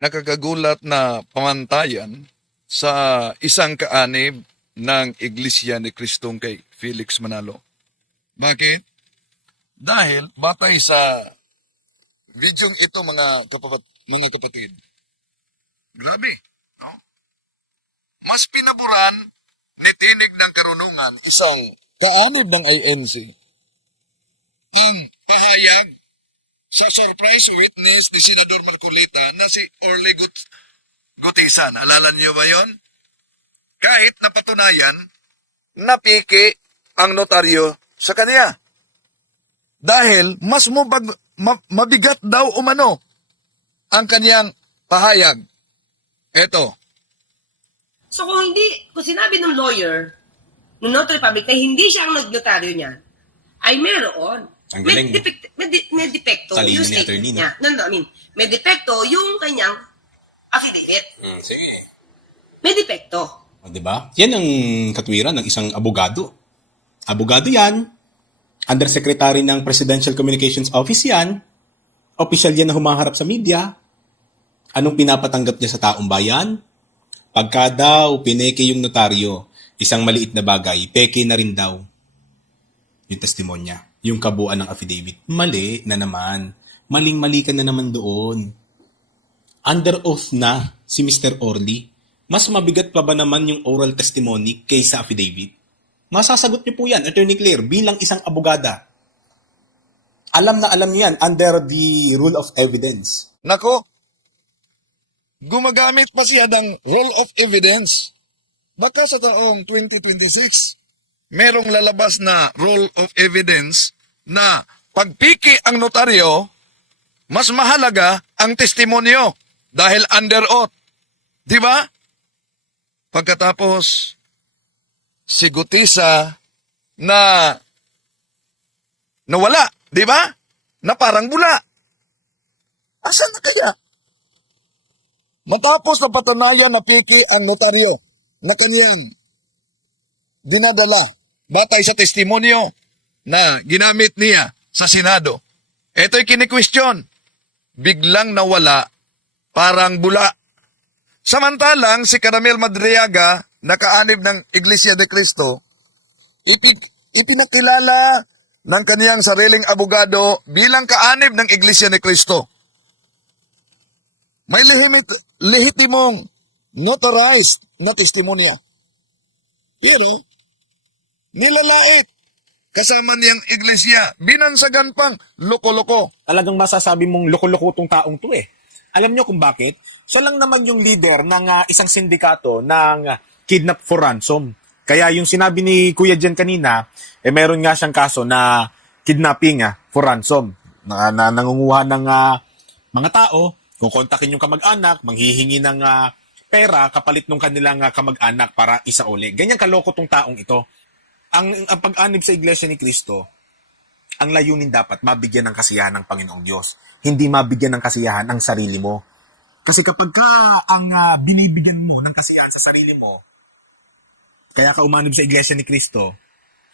nakakagulat na pamantayan sa isang kaanib ng Iglesia ni Kristong kay Felix Manalo. Bakit? Dahil batay sa videong ito mga kapatid, grabe, no? Mas pinaburan ni Tinig ng Karunungan, isang kaanib ng INC, ang pahayag sa surprise witness ni Senador Marcolita na si Orly Gutisan. Alala niyo ba yon? Kahit napatunayan, napiki ang notaryo sa kanya. Dahil mas mabigat daw umano ang kanyang pahayag. Eto. So kung sinabi ng lawyer, ng notary public na hindi siya ang nagnotaryo niya, ay meron. Ang galing, May depekto talino yung ni statement attorney, no? niya. May depekto yung kanyang affidavit. Sige. May depekto. O, diba? Yan ang katwiran ng isang abogado. Abogado yan, undersecretary ng Presidential Communications Office yan, official yan na humaharap sa media. Anong pinapatanggap niya sa taong bayan? Pagka daw pineke yung notaryo, isang maliit na bagay, peke na rin daw yung testimonya, yung kabuuan ng affidavit. Mali na naman. Maling-mali ka na naman doon. Under oath na si Mr. Orly. Mas mabigat pa ba naman yung oral testimony kaysa affidavit? Masasagot niyo po yan, Attorney Claire, bilang isang abogada. Alam na alam niyo yan under the rule of evidence. Nako, gumagamit pa siya ng rule of evidence. Baka sa taong 2026, merong lalabas na rule of evidence na pagpiki ang notaryo, mas mahalaga ang testimonyo dahil under oath. Di ba? Pagkatapos, si Gutisa na nawala, di ba? Na parang bula. Asan na kaya? Matapos na patunayan na piki ang notaryo na kanyang dinadala batay sa testimonyo na ginamit niya sa Senado. Ito'y kini-question. Biglang nawala, parang bula. Samantalang si Caramel Madriaga, nakaanib ng Iglesia de Cristo, ipinakilala ng kaniyang sariling abogado bilang kaanib ng Iglesia de Cristo. May lehitimong notarized na testimonya. Pero, nilalait kasama niyang iglesia, binansagan pang loko-loko. Talagang masasabi mong loko-loko tong taong to eh. Alam nyo kung bakit? So lang naman yung leader ng isang sindikato ng kidnap for ransom. Kaya yung sinabi ni Kuya Jen kanina, meron nga siyang kaso na kidnapping for ransom. Na nangunguha ng mga tao, kung kontakin yung kamag-anak, manghihingi ng pera kapalit ng kanilang kamag-anak para isauli. Ganyan kaloko tong taong ito. Ang pag-anib sa Iglesia ni Cristo, ang layunin dapat mabigyan ng kasiyahan ng Panginoong Diyos. Hindi mabigyan ng kasiyahan ang sarili mo. Kasi kapag ka ang binibigyan mo ng kasiyahan sa sarili mo, kaya ka umanib sa Iglesia ni Cristo,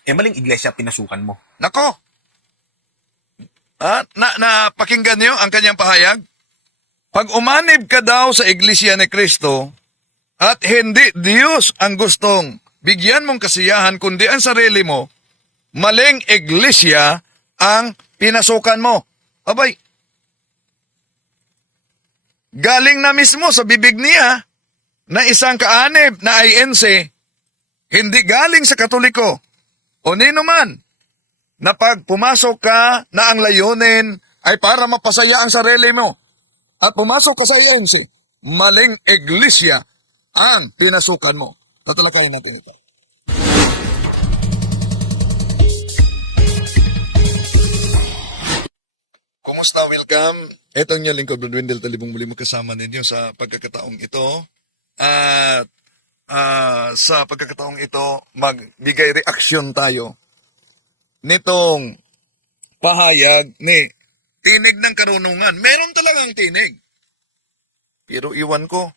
maling iglesia pinasukan mo. Nako! Napakinggan niyo ang kanyang pahayag? Pag umanib ka daw sa Iglesia ni Cristo at hindi Diyos ang gustong bigyan mong kasiyahan kundi ang sarili mo, maling iglesia ang pinasukan mo. Abay, galing na mismo sa bibig niya na isang kaanib na INC, hindi galing sa Katoliko o nino man, na pag pumasok ka na ang layunin ay para mapasaya ang sarili mo at pumasok ka sa INC, maling iglesia ang pinasukan mo. Tatalakayin natin ito. Kumusta? Welcome. Ito ang inyong lingkod, Brad Wendell Talibong, muli magkasama ninyo sa pagkakataong ito. At sa pagkakataong ito, magbigay reaksyon tayo nitong pahayag ni Tinig ng Karunungan. Meron talagang tinig. Pero iwan ko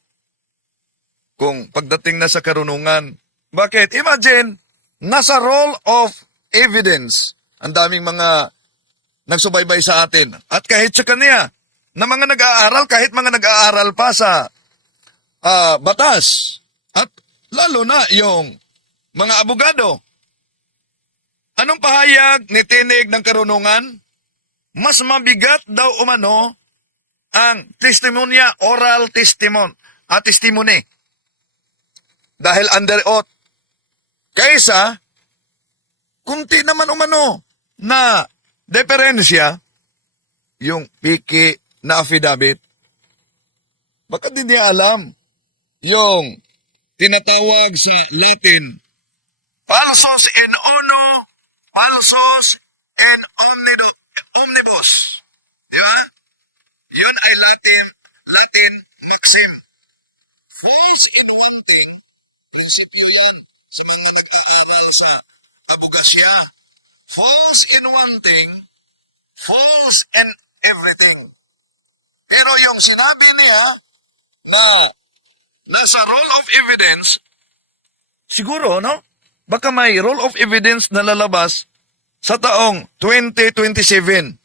kung pagdating na sa karunungan. Bakit? Imagine, nasa role of evidence. Ang daming mga nagsubaybay sa atin. At kahit sa kanya, na mga nag-aaral, kahit mga nag-aaral pa sa batas, at lalo na yung mga abogado. Anong pahayag ni Tinig ng Karunungan? Mas mabigat daw umano ang testimonya, oral testimony. Dahil under oath. Kaysa, kunti naman umano na deferensya, yung piki na affidavit. Baka di niya alam yung tinatawag sa Latin, falsus in uno, falsus in omnibus. Di ba? Yun ay Latin maxim. False in one thing, prinsipyo yan sa mga nag-aaral sa abogasya. False in one thing, false in everything. Pero yung sinabi niya na nasa role of evidence, siguro, no? Baka may role of evidence na lalabas sa taong 2027.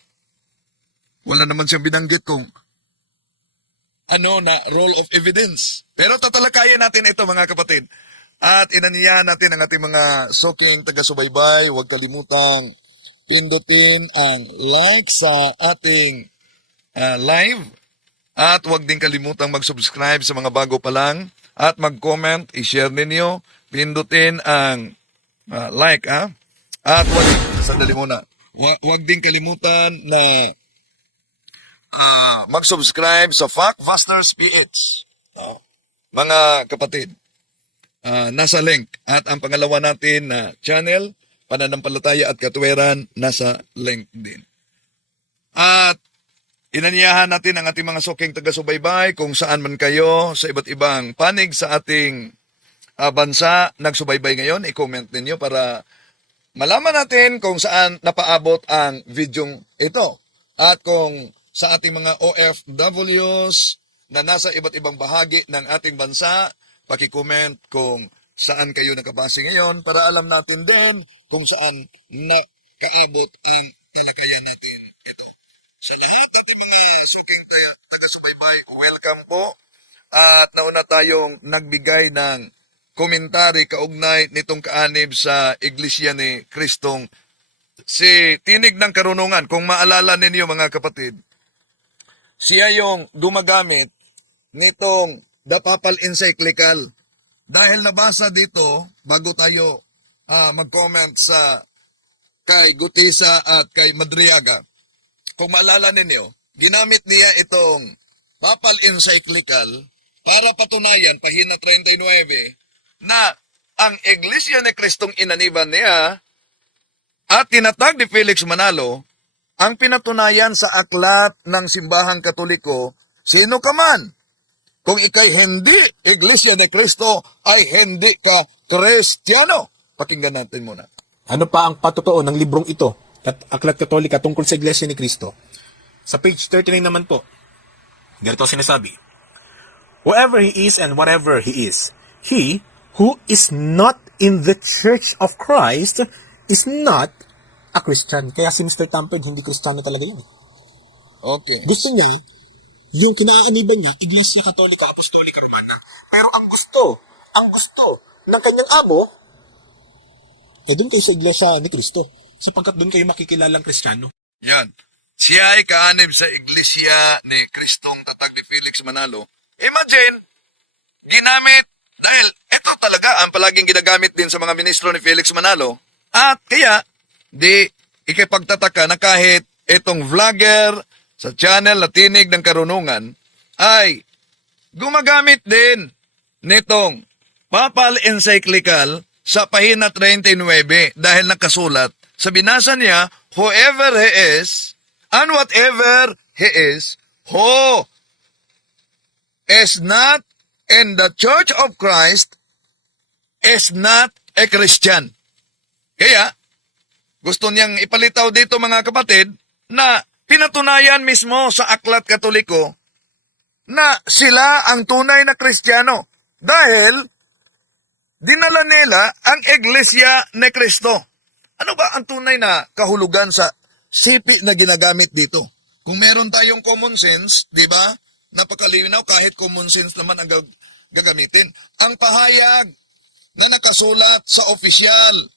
Wala naman siyang binanggit kung ano na role of evidence. Pero tatalakayin natin ito, mga kapatid. At inaniyahan natin ang ating mga suking taga-subaybay. Huwag kalimutang pindutin ang like sa ating live. At huwag din kalimutang mag-subscribe sa mga bago pa lang. At mag-comment, i-share ninyo. Pindutin ang like, ha? At sandali muna. Huwag din kalimutan na mag-subscribe sa Factbusters PH. Mga kapatid, nasa link. At ang pangalawa natin na channel, Pananampalataya at Katwiran, nasa link din. At inanyahan natin ang ating mga suking taga-subaybay kung saan man kayo sa iba't ibang panig sa ating bansa nagsubaybay ngayon. I-comment ninyo para malaman natin kung saan napaabot ang videong ito. At kung sa ating mga OFWs na nasa iba't ibang bahagi ng ating bansa, paki-comment kung saan kayo nakabase ngayon para alam natin din kung saan nakaabot ang talakayan natin. Ito. Sa lahat ng mga suking taga-subaybay, welcome po. At nauna tayong nagbigay ng komentary kaugnay nitong kaanib sa Iglesia ni Kristong si Tinig ng Karunungan. Kung maalala ninyo, mga kapatid, siya yung gumagamit nitong The Papal Encyclical. Dahil nabasa dito, bago tayo mag-comment sa kay Gutisa at kay Madriaga, kung maalala ninyo, ginamit niya itong Papal Encyclical para patunayan, pahina 39, na ang Iglesia ni Kristong inaniban niya at tinatag ni Felix Manalo ang pinatunayan sa aklat ng Simbahang Katoliko, sino ka man. Kung ikay hindi Iglesia ni Kristo, ay hindi ka Kristiyano. Pakinggan natin muna. Ano pa ang patotoo ng librong ito, Aklat Katolika tungkol sa Iglesia ni Kristo? Sa page 39 naman po, ganito sinasabi, whoever he is and whatever he is, he who is not in the Church of Christ is not a Christian. Kaya si Mr. Tamped, hindi Kristiyano talaga yun. Okay. Gusto niya, yung kinaaniban niya, Iglesia Katolika Apostolika Romana. Pero ang gusto ng kanyang amo, doon kayo sa Iglesia ni Cristo. Sapagkat doon kayo makikilalang Kristiyano. Yan. Siya ay kaanib sa Iglesia ni Kristong tatag ni Felix Manalo. Imagine, ginamit, dahil ito talaga ang palaging ginagamit din sa mga ministro ni Felix Manalo. At kaya, di ikipagtataka na kahit itong vlogger sa channel na Tinig ng Karunungan ay gumagamit din nitong Papal Encyclical sa pahina 39 dahil nakasulat sa binasa niya, whoever he is and whatever he is, who is not in the Church of Christ is not a Christian. Kaya, gusto niyang ipalitaw dito, mga kapatid, na pinatunayan mismo sa Aklat Katoliko na sila ang tunay na Kristiyano dahil dinala nila ang Iglesia ni Kristo. Ano ba ang tunay na kahulugan sa sipi na ginagamit dito? Kung meron tayong common sense, di ba? Napakalinaw kahit common sense naman ang gagamitin. Ang pahayag na nakasulat sa opisyal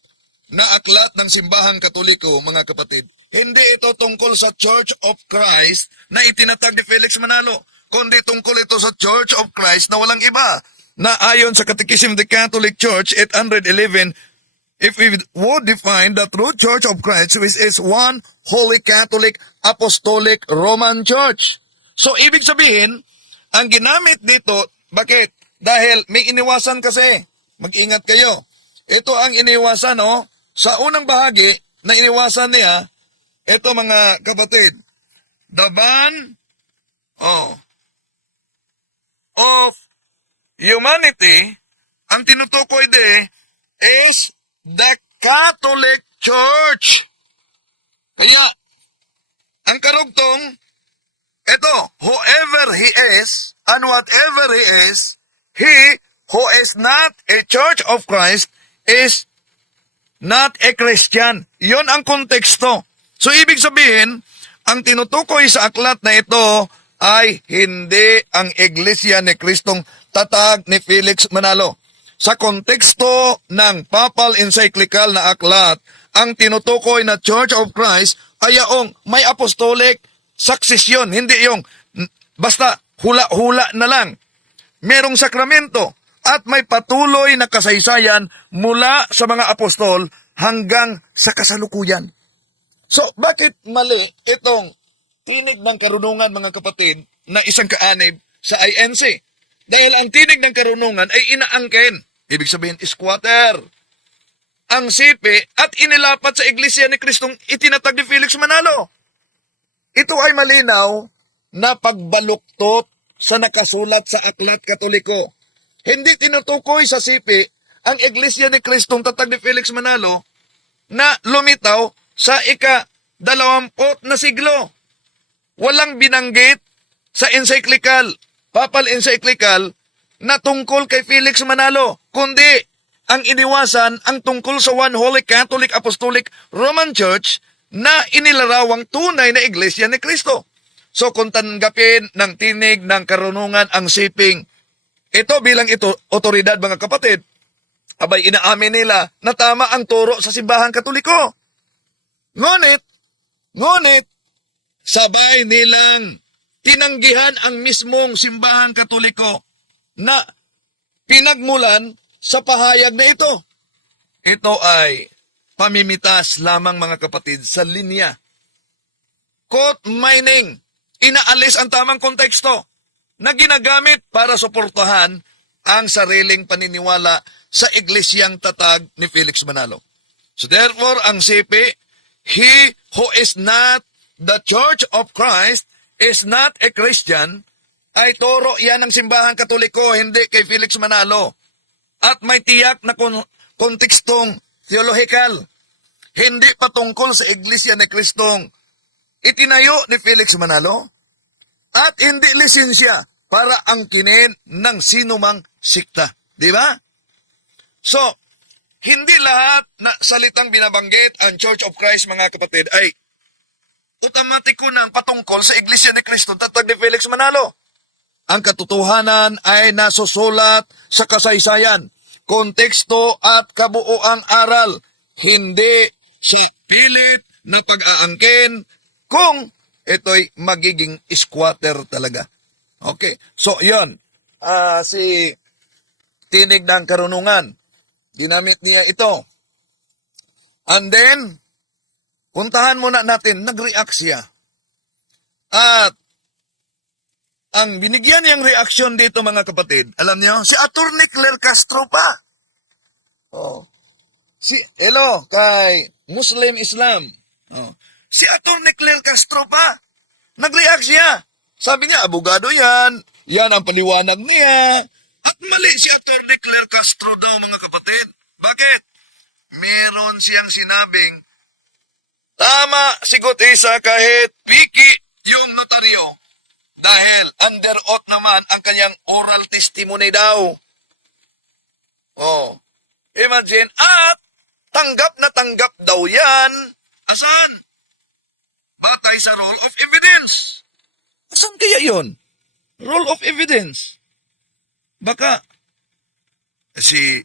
na aklat ng Simbahang Katoliko, mga kapatid, hindi ito tungkol sa Church of Christ na itinatag ni Felix Manalo, kundi tungkol ito sa Church of Christ na walang iba. Na ayon sa Catechism of the Catholic Church 811, if we would define the true Church of Christ, which is one Holy Catholic Apostolic Roman Church. So, ibig sabihin, ang ginamit dito, bakit? Dahil may iniwasan kasi. Mag-ingat kayo. Ito ang iniwasan, oh. Sa unang bahagi na iniwasan niya, ito mga kapatid, the ban of humanity, ang tinutukoy is the Catholic Church. Kaya, ang karugtong, ito, whoever he is, and whatever he is, he who is not a Church of Christ is not a Christian. Yon ang konteksto. So, ibig sabihin, ang tinutukoy sa aklat na ito ay hindi ang Iglesia ni Kristong tatag ni Felix Manalo. Sa konteksto ng Papal Encyclical na aklat, ang tinutukoy na Church of Christ ay yung may apostolic succession, hindi yung basta hula-hula na lang. Merong sakramento at may patuloy na kasaysayan mula sa mga apostol hanggang sa kasalukuyan. So, bakit mali itong tinig ng karunungan, mga kapatid, na isang kaanib sa INC? Dahil ang tinig ng karunungan ay inaangkin. Ibig sabihin, squatter. Ang sipi at inilapat sa Iglesia ni Kristong itinatag ni Felix Manalo. Ito ay malinaw na pagbaluktot sa nakasulat sa Aklat Katoliko. Hindi tinutukoy sa sipi ang Iglesia ni Kristong tatag ni Felix Manalo na lumitaw sa ika-20 na siglo. Walang binanggit sa encyclical, Papal Encyclical, na tungkol kay Felix Manalo, kundi ang iniwasan ang tungkol sa One Holy Catholic Apostolic Roman Church na inilarawang tunay na Iglesia ni Kristo. So kung tanggapin ng tinig ng karunungan ang siping, ito bilang otoridad, mga kapatid, abay inaamin nila na tama ang turo sa Simbahang Katoliko. Ngunit, sabay nilang tinanggihan ang mismong Simbahang Katoliko na pinagmulan sa pahayag na ito. Ito ay pamimitas lamang, mga kapatid, sa linya. Quote mining, inaalis ang tamang konteksto na ginagamit para suportahan ang sariling paniniwala sa iglesyang tatag ni Felix Manalo. So therefore, ang sipi, he who is not the Church of Christ is not a Christian, ay toro yan ng Simbahang Katoliko, hindi kay Felix Manalo. At may tiyak na kontekstong theological. Hindi patungkol sa Iglesia ni Kristong itinayo ni Felix Manalo at hindi lisensya para angkinin ng sinumang sikta. Di ba? So, hindi lahat na salitang binabanggit ang Church of Christ, mga kapatid, ay otomatiko nang patungkol sa Iglesia ni Kristo tatag ni Felix Manalo. Ang katotohanan ay nasusulat sa kasaysayan, konteksto at kabuoang aral, hindi sa pilit na pag-aangkin kung ito'y magiging squatter talaga. Okay, so yun, si tinig ng karunungan, ginamit niya ito. And then, puntahan muna natin, nag-react siya. At ang binigyan niyang reaksyon dito, mga kapatid, alam niyo, si Atty. Claire Castro pa. Oh. Hello, kay Muslim Islam. Oh. Si Atty. Claire Castro pa. Nag-react siya. Sabi niya, abogado yan. Yan ang paliwanag niya. At mali si Atty. Claire Castro daw, mga kapatid. Bakit? Meron siyang sinabing, tama si Gutisa kahit piki yung notaryo. Dahil under oath naman ang kanyang oral testimony daw. Oh, imagine, at tanggap na tanggap daw yan. Asan? batay sa role of evidence. Saan kaya yon? Role of evidence. Baka si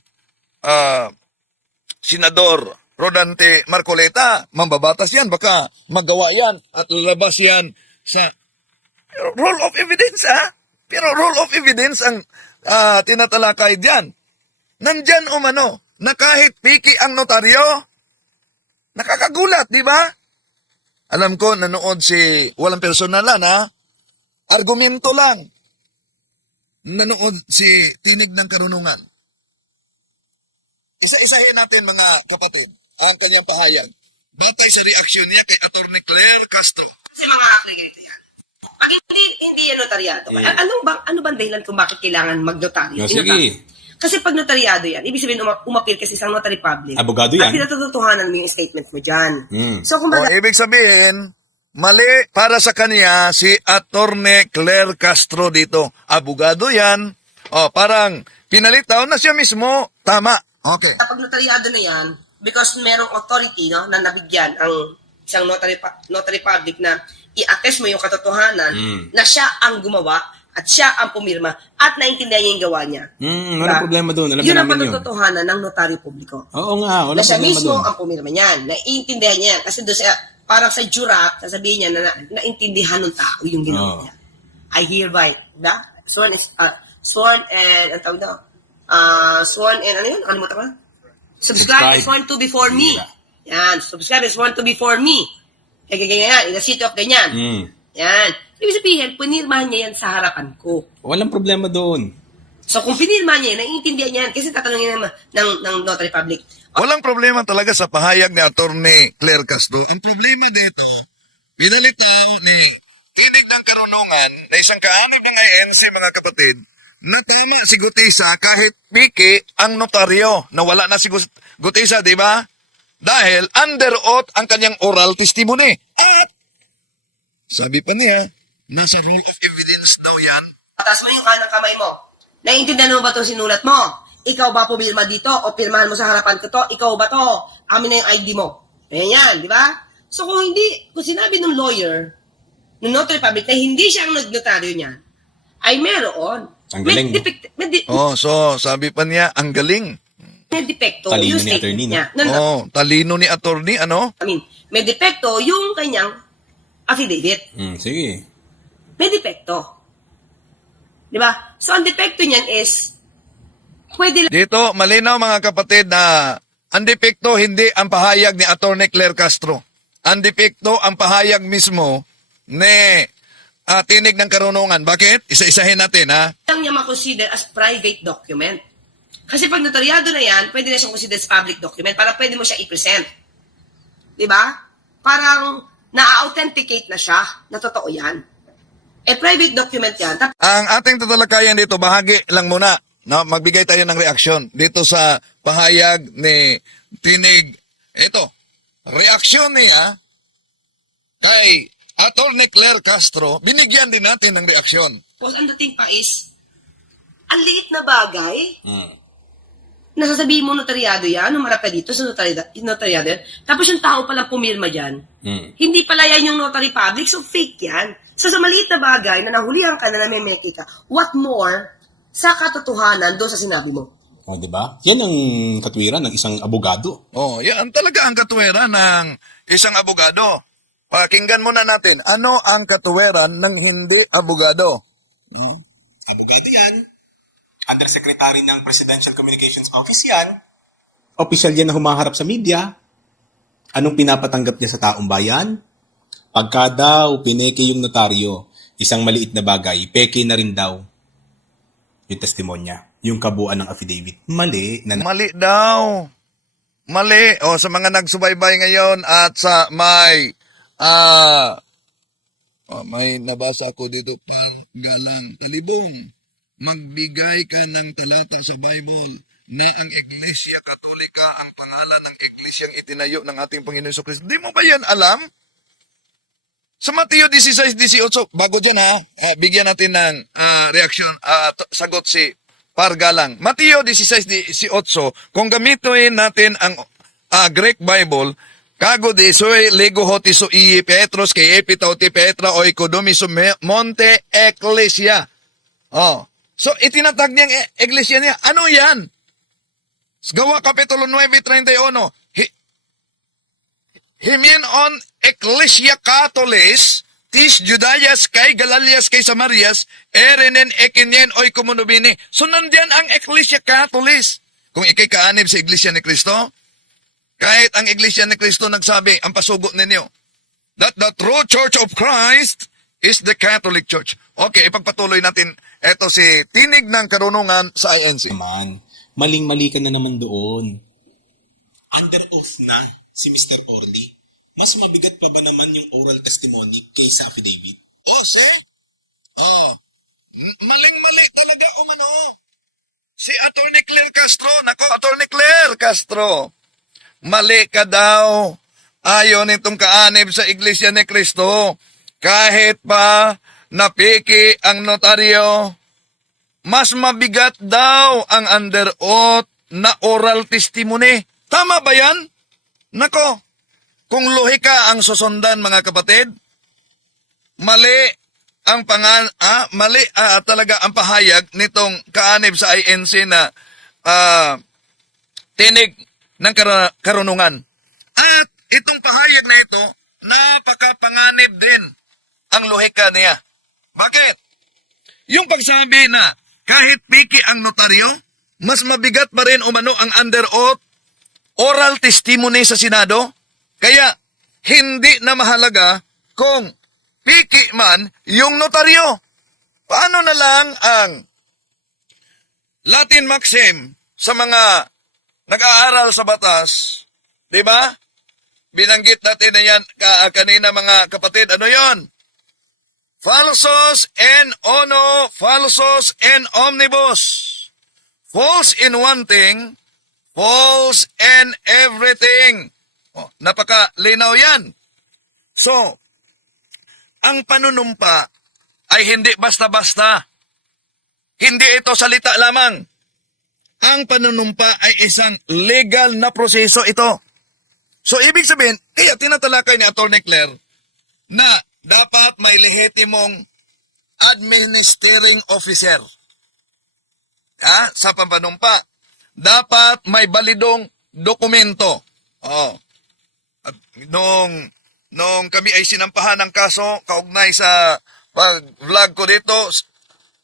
Senador Rodante Marcoleta, mambabatas yan, baka magawa yan at lalabas yan sa role of evidence, ha? Pero role of evidence ang tinatalakay diyan. Nandyan umano na kahit piki ang notaryo, nakakagulat, di ba? Alam ko, nanood si, walang personalan, ha? Argumento lang. Nanood si Tinig ng Karunungan. Isa-isahin natin, mga kapatid, ang kanyang pahayag. Batay sa reaksyon niya kay Atty. Claire Castro. Kasi mga aggregate yan. Pag hindi yan notaryado, ano bang dahilan kung bakit kailangan magnotaryo? No, sige. Kasi pag notaryado yan, ibig sabihin umapil kasi isang notary public. Abogado At yan. pinatutuhanan mo yung statement mo dyan. So kung O, ibig sabihin, mali para sa kanya si Atty. Claire Castro dito. Abogado yan. O, parang pinalitaw na siya mismo. Tama. Okay. pag notaryado na yan, because merong authority no, na nabigyan ang isang notary public na i-attest mo yung katotohanan na siya ang gumawa at siya ang pumirma at naintindihan niya yung gawa niya. Walang problema doon. Alam Yun na ang namin yun. patotohanan ng notaryo publiko. Oo nga, Na walang siya problema mismo doon. ang pumirma niyan. Naiintindihan niya yan. Kasi doon siya, parang sa jurat, sasabihin niya na naintindihan ng tao yung ginawa Oo. niya. I hereby, diba? Sworn and, ang tawag daw? Sworn and, ano yun? Ano mo tawag? Subscribe and sworn to before me. Yan. Subscribe and sworn to before me. Kaya ganyan, in the city of ganyan. Yan. Ibig sabihin, pinirmahan niya yan sa harapan ko. Walang problema doon. So kung pinirmahan niya, naiintindihan niya yan kasi tatanungin naman ng notary public. Walang problema talaga sa pahayag ni Atty. Claire Castro. Ang problema dito, pinalitaw ni Tinig ng Karunungan na isang kaanib ng ANC, mga kapatid, na tama si Gutisa kahit piki ang notaryo. Nawala na si Gutisa, di ba? Dahil under oath ang kanyang oral testimony. At sabi pa niya, nasa rule of evidence daw yan. Taas mo yung kanang kamay mo. Naiintindihan mo ba itong sinulat mo? Ikaw ba pumirma dito? O pirmahan mo sa harapan ko to? Ikaw ba to? Amin na yung ID mo. Ayan yan, di ba? So kung sinabi ng lawyer, ng notary public, na hindi siya ang nagnotaryo niya, ay meron. Ang galing, no? Oh, so sabi pa niya, ang galing. May depekto Talino yung ni statement attorney, no? niya. Oh, talino ni attorney, ano? May depekto yung kanyang affidavit. Sige. May depekto. Di ba? So, ang depekto niyan is, pwede lang Dito, malinaw mga kapatid na ang depekto hindi ang pahayag ni Atty. Claire Castro. Ang depekto ang pahayag mismo ni Tinig ng Karunungan. Bakit? Isa-isahin natin, ha? niya makonsider as private document. Kasi pag notaryado na yan, pwede na siyang consider as public document para pwede mo siya i-present. Di ba? Parang na-authenticate na siya na totoo yan. Private document yan. Ang ating tatalakayan dito, bahagi lang muna. No? Magbigay tayo ng reaksyon dito sa pahayag ni Tinig. Ito, reaksyon niya kay Atty. Claire Castro, binigyan din natin ng reaksyon. Tapos ang dating pa is, ang liit na bagay, nasasabihin mo notaryado yan, umarap ka dito sa notaryado yan. Tapos yung tao palang pumirma dyan, hindi pala yan yung notary public, so fake yan. So sa maliit na bagay na nahulihan ka na namemeki ka, what more sa katotohanan doon sa sinabi mo? O, di ba? Yan ang katwiran ng isang abogado. Oh, yan talaga ang katuwiran ng isang abogado. Pakinggan muna natin, ano ang katuwiran ng hindi abogado? No? Abogado yan. Undersecretary ng Presidential Communications Office yan. Opisyal yan na humaharap sa media. Anong pinapatanggap niya sa taong bayan? Pagka daw pineke yung notaryo, isang maliit na bagay, peke na rin daw yung testimonya, yung kabuuan ng affidavit. Mali na Mali daw. Mali. O, sa mga nagsubaybay ngayon at sa may nabasa ako dito, Galang Talibong. Magbigay ka ng talata sa Bible na ang Iglesia Katolika ang pangalan ng Iglesyang itinayo ng ating Panginoon Kristo. Di mo ba yan alam? Sa Mateo 16:18, bago dyan bigyan natin ng reaksyon, sagot si Pargalang. Mateo 16:18, kung gamitin natin ang Greek Bible, Kago di soy lego hoti so i Petros kay epitaw ti Petra o ikodomi so monte ecclesia. Oh. So itinatag niyang iglesia niya. Ano yan? Gawa Kapitulo 9:31. Himin on ecclesia Catholis, tis Judayas kay Galalias kay Samarias, erenen ekinyen oy kumunubini. So nandiyan ang ecclesia Catholis. Kung ikay kaanib sa iglesia ni Kristo, kahit ang iglesia ni Kristo nagsabi, ang pasugot ninyo, that the true church of Christ is the Catholic Church. Okay, ipagpatuloy natin. Ito si Tinig ng Karunungan sa INC. Naman, maling-mali ka na naman doon. Under oath na si Mr. Orly. Mas mabigat pa ba naman yung oral testimony kaysa affidavit? Oh, maling-mali talaga umano. Si Atty. Claire Castro, nako, Atty. Claire Castro, mali ka daw. Ayaw nitong kaanib sa Iglesia ni Kristo. Kahit pa napiki ang notaryo, mas mabigat daw ang under oath na oral testimony. Tama ba yan? Nako, kung lohika ang susundan mga kapatid, mali ang talaga ang pahayag nitong kaanib sa INC na tinig ng karunungan. At itong pahayag na ito, napakapanganib din ang lohika niya. Bakit? Yung pagsabi na kahit piki ang notaryo, mas mabigat pa rin umano ang under oath oral testimony sa Senado. Kaya hindi na mahalaga kung piki man yung notaryo. Paano na lang ang Latin maxim sa mga nag-aaral sa batas, di ba? Binanggit natin na yan kanina mga kapatid. Ano yon? Falsos en ono, falsos en omnibus. False in one thing, false in everything. Oh, napakalinaw yan. So, ang panunumpa ay hindi basta-basta. Hindi ito salita lamang. Ang panunumpa ay isang legal na proseso ito. So, ibig sabihin, kaya tinatalakay ni Atty. Claire na dapat may lehitimong administering officer. Sa pampanumpa. Dapat may balidong dokumento. Oh. At nung kami ay sinampahan ng kaso, kaugnay sa pag-vlog ko dito,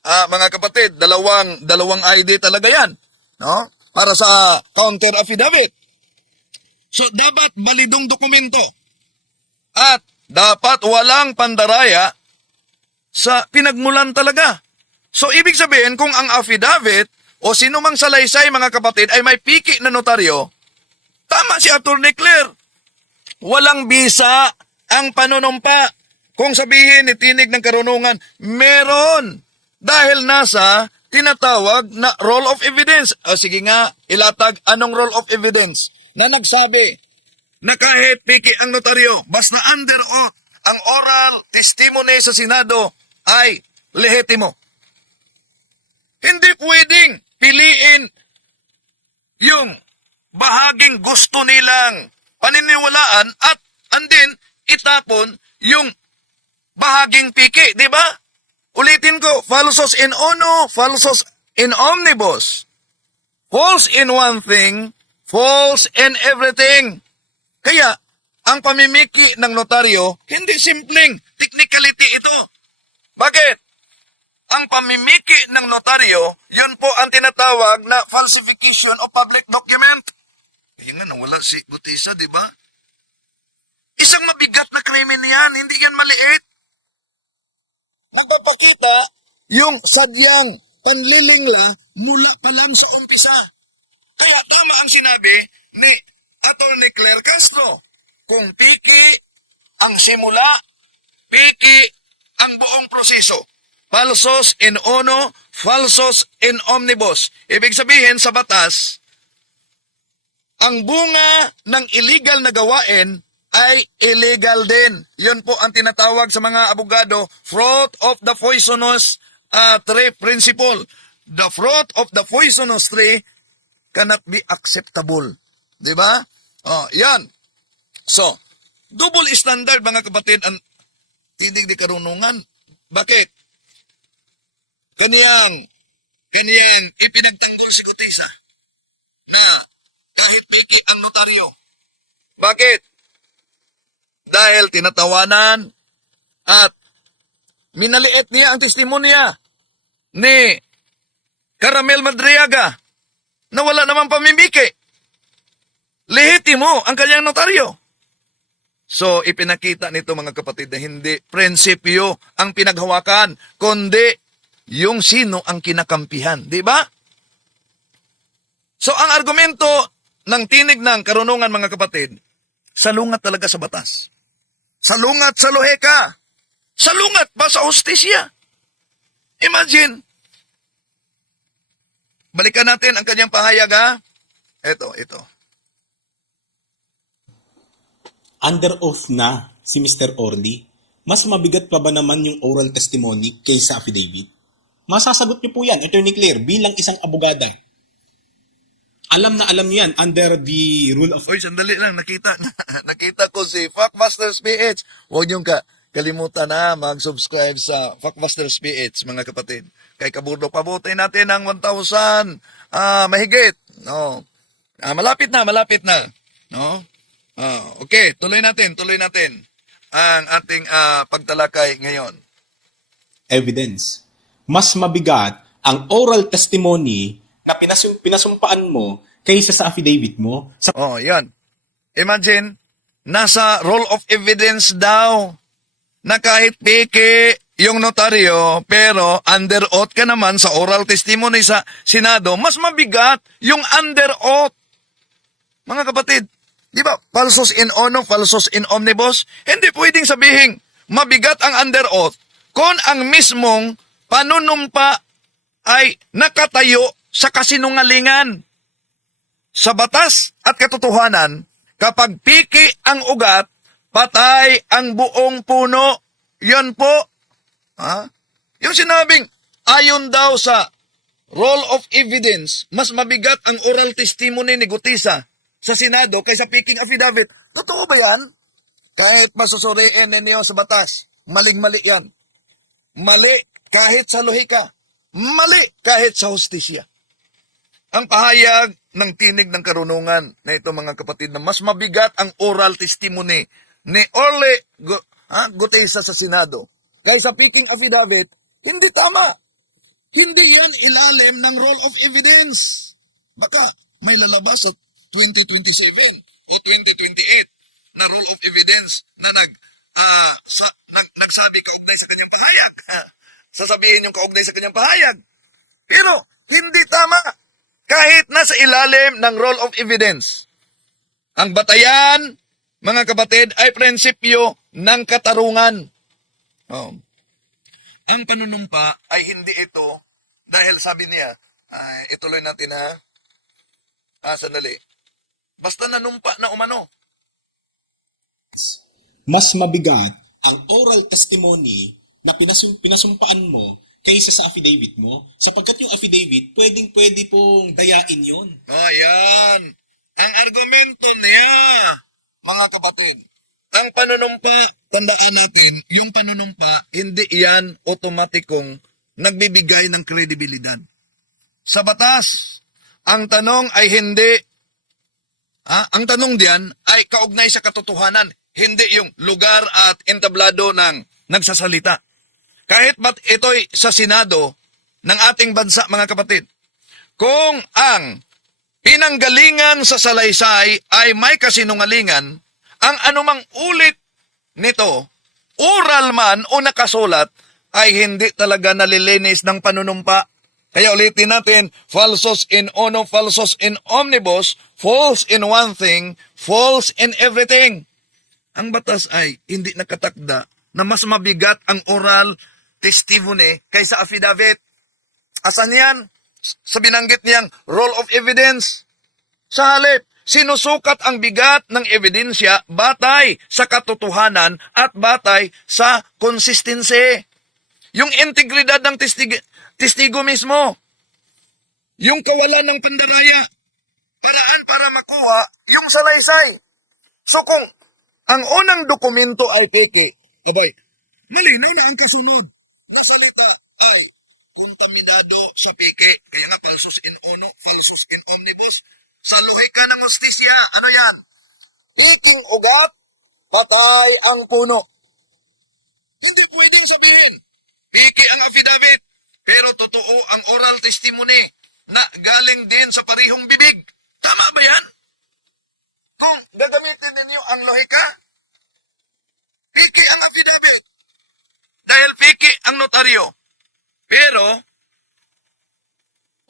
mga kapatid, dalawang ID talaga yan. No? Para sa counter affidavit. So, dapat balidong dokumento. At dapat walang pandaraya sa pinagmulan talaga. So, ibig sabihin, kung ang affidavit o sinumang salaysay, mga kapatid, ay may piki na notaryo, tama si Atty. Claire. Walang bisa ang panunumpa. Kung sabihin ni Tinig ng Karunungan, meron. Dahil nasa tinatawag na role of evidence. Sige nga, ilatag anong role of evidence na nagsabi na kahit piki ang notaryo, basta under oath, ang oral testimony sa Senado ay lehitimo. Hindi pwedeng piliin yung bahaging gusto nilang paniniwalaan at andin itapon yung bahaging piki, di ba? Ulitin ko, falsos in uno, falsos in omnibus. False in one thing, false in everything. Kaya, ang pamimiki ng notaryo, hindi simpleng technicality ito. Bakit? Ang pamimiki ng notaryo, yun po ang tinatawag na falsification of public document. Ayun nga, nawala si Gutisa, di ba? Isang mabigat na krimen yan, hindi yan maliit. Nagpapakita yung sadyang panlilingla mula pa lang sa umpisa. Kaya tama ang sinabi ni Atty. Claire Castro. Kung piki ang simula, piki ang buong proseso. Falsos in uno, falsos in omnibus. Ibig sabihin sa batas, ang bunga ng illegal na gawain ay illegal din. Yun po ang tinatawag sa mga abogado, fruit of the poisonous tree principle. The fruit of the poisonous tree cannot be acceptable. Di ba? Oh, yan. So, double standard mga kapatid ang tinig ni karunungan. Bakit? Kaniyang ipinagtanggol si Gutisa na kahit piki ang notaryo. Bakit? Dahil tinatawanan at minaliit niya ang testimonya ni Caramel Madriaga na wala namang pamimiki. Lehitimo ang kanyang notaryo. So, ipinakita nito mga kapatid na hindi prinsipyo ang pinaghawakan, kundi yung sino ang kinakampihan. Di ba? So, ang argumento ng tinig ng karunungan mga kapatid, salungat talaga sa batas. Salungat sa loheka. Salungat pa sa hustisya. Imagine. Balikan natin ang kanyang pahayag ha. Ito. Under oath na si Mr. Orly, mas mabigat pa ba naman yung oral testimony kaysa affidavit? Masasagot niyo po yan, Attorney Claire, bilang isang abogada. Alam na alam niyo yan under the rule of... Oy, sandali lang. Nakita ko si Factmasters PH. Huwag niyong kalimutan na mag-subscribe sa Factmasters PH, mga kapatid. Kay Kaburdo, pabuti natin ng 1,000 mahigit. No. Malapit na. No? Okay, tuloy natin ang ating pagtalakay ngayon. Evidence. Mas mabigat ang oral testimony na pinasumpaan mo kaysa sa affidavit mo. Yan. Imagine, nasa role of evidence daw na kahit peke yung notaryo, pero under oath ka naman sa oral testimony sa Senado, mas mabigat yung under oath. Mga kapatid, di ba, falsos in ono, falsos in omnibus? Hindi pwedeng sabihin, mabigat ang under oath kung ang mismong panunumpa ay nakatayo sa kasinungalingan. Sa batas at katotohanan, kapag piki ang ugat, patay ang buong puno. Yan po. Yung sinabing, ayon daw sa role of evidence, mas mabigat ang oral testimony ni Gutisa sa Senado kaysa piking affidavit. Totoo ba yan? Kahit masusuriin ninyo sa batas, maling-mali yan. Mali kahit sa lohika. Mali kahit sa hustisya. Ang pahayag ng tinig ng karunungan na ito mga kapatid na mas mabigat ang oral testimony ni Orly Gutesa sa Senado kaysa piking affidavit, hindi tama. Hindi yan ilalim ng role of evidence. Baka may lalabas sa 2027 o 2028 na rule of evidence na nagsabi kaugnay sa kanyang pahayag. Sasabihin yung kaugnay sa kanyang pahayag. Pero hindi tama kahit nasa ilalim ng rule of evidence. Ang batayan, mga kapatid, ay prinsipyo ng katarungan. Ang panunumpa ay hindi ito dahil sabi niya, ituloy natin sandali. Basta nanumpa na umano. Mas mabigat ang oral testimony na pinasumpaan mo kaysa sa affidavit mo, sapagkat yung affidavit, pwede pong dayain yun. Yan. Ang argumento niya, mga kapatid, ang panunumpa, tandaan natin, yung panunumpa, hindi yan otomatikong nagbibigay ng kredibilidad. Sa batas, ang tanong ay hindi, ang tanong diyan ay kaugnay sa katotohanan, hindi yung lugar at entablado ng nagsasalita. Kahit ba't ito'y sa Senado ng ating bansa, mga kapatid, kung ang pinanggalingan sa salaysay ay may kasinungalingan, ang anumang ulit nito, oral man o nakasulat, ay hindi talaga nalilinis ng panunumpa. Kaya ulitin natin, falsos in ono, falsos in omnibus, false in one thing, false in everything. Ang batas ay hindi nakatakda na mas mabigat ang oral testimony kaysa affidavit. Asan yan? Sa binanggit niyang role of evidence. Sa halip, sinusukat ang bigat ng ebidensya batay sa katotohanan at batay sa consistency. Yung integridad ng testigo mismo. Yung kawalan ng pandaraya. Paraan para makuha yung salaysay. So kung ang unang dokumento ay peke, abay, malinaw na ang kasunod na salita ay kontaminado sa peke. Kaya nga, falsus in uno, falsus in omnibus. Sa lohika ng hustisya, ano yan? Iking ugat, patay ang puno. Hindi pwedeng sabihin, peke ang affidavit, pero totoo ang oral testimony na galing din sa parihong bibig. Tama ba yan? Kung gagamitin ninyo ang lohika, peke ang affidavit. Dahil peke ang notaryo. Pero,